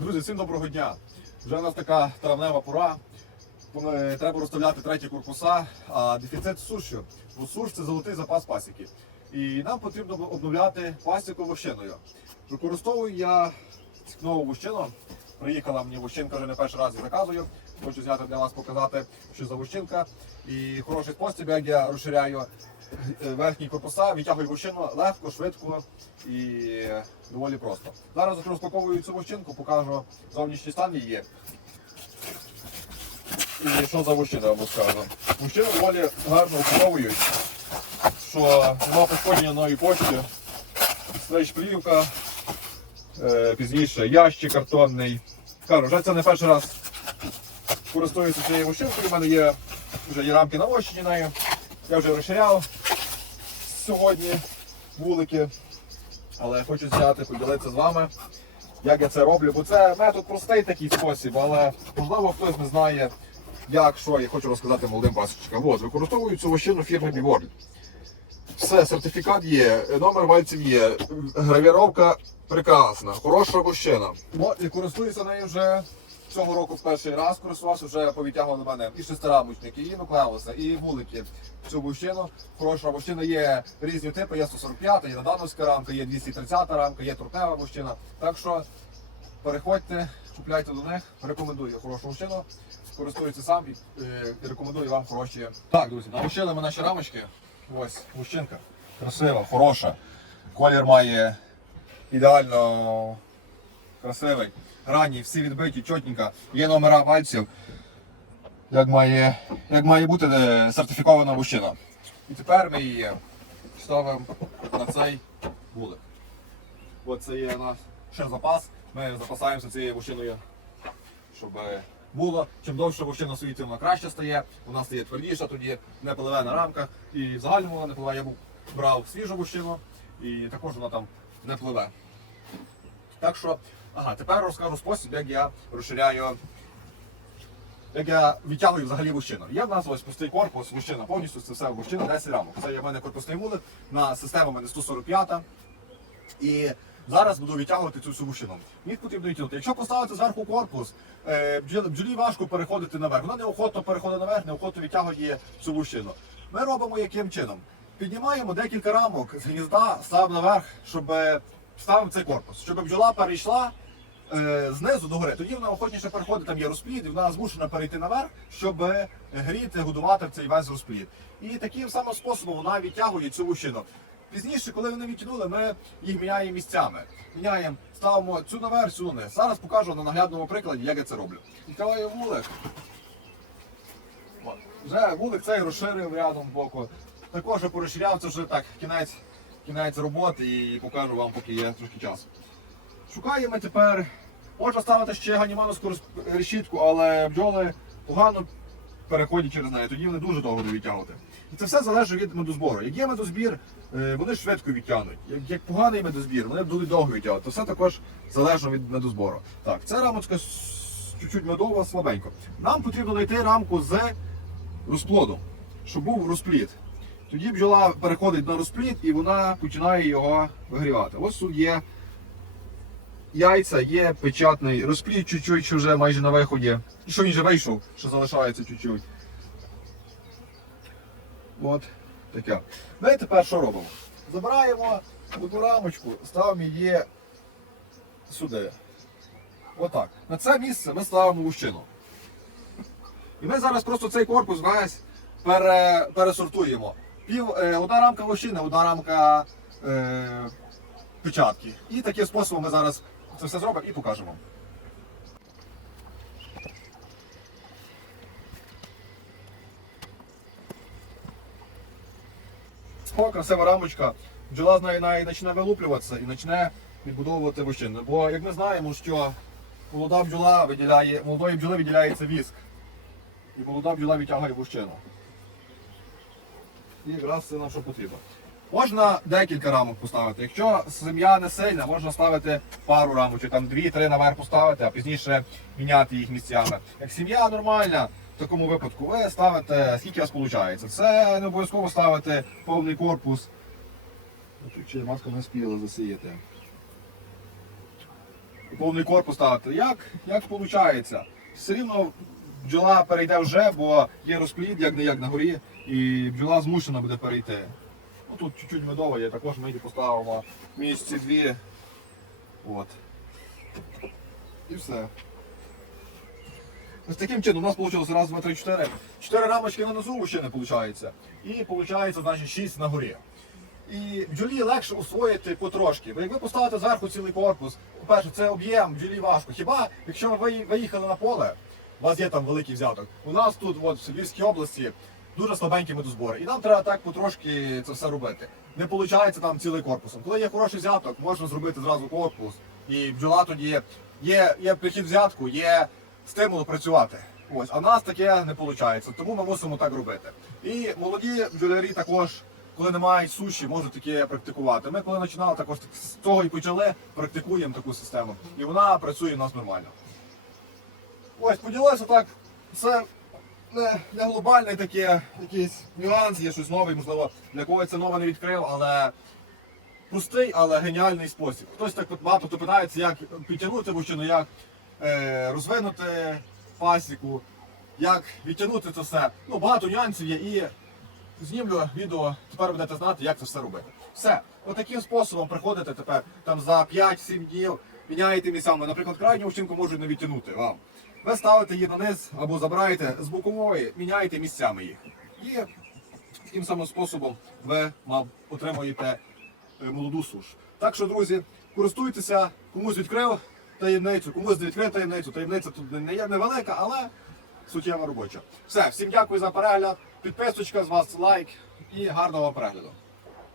Друзі, всім доброго дня. Вже у нас така травнева пора. Е, Треба розставляти треті корпуса, а дефіцит сушу. Бо суш це золотий запас пасіки. І нам потрібно обновляти пасіку вощиною. Використовую я нову вощину. Приїхала мені вощинка вже не перший раз і заказую. Хочу зняти для вас показати, що за вощинка. І хороший спосіб, як я розширяю верхні корпуса, відтягую вощину легко, швидко і доволі просто. Зараз розпаковую цю вощинку, покажу зовнішній стан її. І що за вощина, вам скажу. Вощину доволі гарно упаковують, що нема пошкодження нової почті, стрейч плівка, е, пізніше ящик картонний. Кажу, вже це не перший раз користуюся цією вощинкою. У мене є вже є рамки навощені нею. Я вже розширяв сьогодні вулики. Але хочу зняти, поділитися з вами, як я це роблю. Бо це метод простий такий спосіб, але можливо хтось не знає, як, що. Я хочу розказати молодим пасічникам. От, використовую цю вощину фірми Біворд. Все, сертифікат є, номер вальців є, гравіровка прекрасна, хороша вощина. І користуюся нею вже цього року в перший раз користувався, вже повитягували мене і шестирамочники, і нуклеуси, і вулики. Цю вощину. Хороша вощина є різні типи, є 145, є надановська рамка, є 230 рамка, є трутнева вощина. Так що переходьте, чупляйте до них, рекомендую хорошу вощину. Користуюся сам і, е, і рекомендую вам хороші. Так, друзі, навощили ми наші рамочки. Ось вощинка. Красива, хороша. Колір має ідеально красивий. Грані, всі відбиті, чотненько. Є номера пальців. Як має, як має бути е, сертифікована вощина. І тепер ми її ставимо на цей вулик. От це є наш ще запас. Ми запасаємося цією вощиною, щоб е, було. Чим довше вощина стоїть, тим вона краще стає. Вона стає твердіша, тоді не пливе на рамках. І в загальному вона не пливе. Я брав свіжу вощину і також вона там не пливе. Так що, ага, тепер розкажу спосіб, як я розширяю, як я відтягую взагалі вущину. Є в нас ось пустий корпус, вущина повністю, це все вущина, 10 рамок. Це є в мене корпусний вулик, на систему в мене 145. І зараз буду відтягувати цю всю вущину. Мені потрібно відтягнути. Якщо поставити зверху корпус, е, бджолі важко переходити наверх. Вона неохотно переходить наверх, неохотно відтягує цю вущину. Ми робимо яким чином? Піднімаємо декілька рамок з гнізда, ставимо наверх, щоб е, ставимо цей корпус, щоб бджола перейшла знизу до гори. Тоді вона охотніше переходить, там є розплід, і вона змушена перейти наверх, щоб е, гріти, годувати цей весь розплід. І таким самим способом вона відтягує цю вущину. Пізніше, коли вони відтягнули, ми їх міняємо місцями. Міняємо, ставимо цю наверх, цю вниз. Зараз покажу на наглядному прикладі, як я це роблю. Відкриваю вулик. Вже вулик цей розширив рядом боку. Також порозширяв, це вже так, кінець, кінець роботи і покажу вам, поки є трошки часу. Шукаємо тепер. Можна ставити ще ганімановську решітку, але бджоли погано переходять через неї, тоді вони дуже довго відтягувати. І це все залежить від медозбору. Як є медозбір, е, вони швидко відтягнуть. Як, поганий медозбір, вони будуть довго відтягувати. То все також залежно від медозбору. Так, ця рамочка чуть-чуть медова, слабенько. Нам потрібно знайти рамку з розплоду, щоб був розплід. Тоді бджола переходить на розплід і вона починає його вигрівати. Ось тут є яйця, є печатний розплід чуть-чуть, що вже майже на виході. Що він вже вийшов, що залишається чуть-чуть. От таке. Ми тепер що робимо? Забираємо одну рамочку, ставимо її сюди. Отак. На це місце ми ставимо вущину. І ми зараз просто цей корпус весь пере, пересортуємо. Пів, е, одна рамка вощини, одна рамка е, печатки. І таким способом ми зараз це все зробимо і покажемо. О, красива рамочка. Бджола з неї почне вилуплюватися і почне відбудовувати вощину. Бо як ми знаємо, що молода бджола виділяє, молодої бджоли виділяється віск. І молода бджола відтягує вощину. І якраз це нам що потрібно. Можна декілька рамок поставити. Якщо сім'я не сильна, можна ставити пару рамочок, там дві-три наверх поставити, а пізніше міняти їх місцями. Як сім'я нормальна, в такому випадку ви ставите, скільки у вас виходить. Це не обов'язково ставити повний корпус. Чи маска не спіла засіяти. повний корпус ставити. Як, як виходить? Все рівно бджола перейде вже, бо є розплід, як не як на горі, і бджола змушена буде перейти. Ну, тут чуть-чуть медово є, також ми її поставимо місяці дві. От. І все. Ось таким чином у нас вийшло раз, два, три, чотири. Чотири рамочки на низу ще не виходить. І виходить, значить, шість на горі. І бджолі легше усвоїти потрошки. Бо як ви поставите зверху цілий корпус, по-перше, це об'єм бджолі важко. Хіба якщо ви виїхали на поле, у вас є там великий взяток. У нас тут, от, в Львівській області, дуже слабенькі медозбори. І нам треба так потрошки це все робити. Не виходить там цілий корпусом. Коли є хороший взяток, можна зробити зразу корпус. І бджола тоді є, є, є прихід взятку, є стимул працювати. Ось, а в нас таке не виходить, тому ми мусимо так робити. І молоді бджолярі також, коли не мають суші, можуть таке практикувати. Ми коли починали, також з того і почали, практикуємо таку систему. І вона працює у нас нормально. Ось, поділилися так. Це не, не глобальний таке, якийсь нюанс, є щось нове, можливо, для когось це нове не відкрив, але простий, але геніальний спосіб. Хтось так багато хто питається, як підтягнути вощину, як е, розвинути пасіку, як відтягнути це все. Ну, багато нюансів є і знімлю відео, тепер будете знати, як це все робити. Все, отаким способом приходите тепер там за 5-7 днів, міняєте місцями. Наприклад, крайню вощинку можуть не відтягнути вам. Ви ставите її на низ або забираєте з бокової, міняєте місцями їх. І таким самим способом ви мав, отримуєте е, молоду суш. Так що, друзі, користуйтеся, комусь відкрив таємницю, комусь не відкрив таємницю. Таємниця тут не є невелика, але суттєво робоча. Все, всім дякую за перегляд. Підписочка з вас, лайк і гарного перегляду.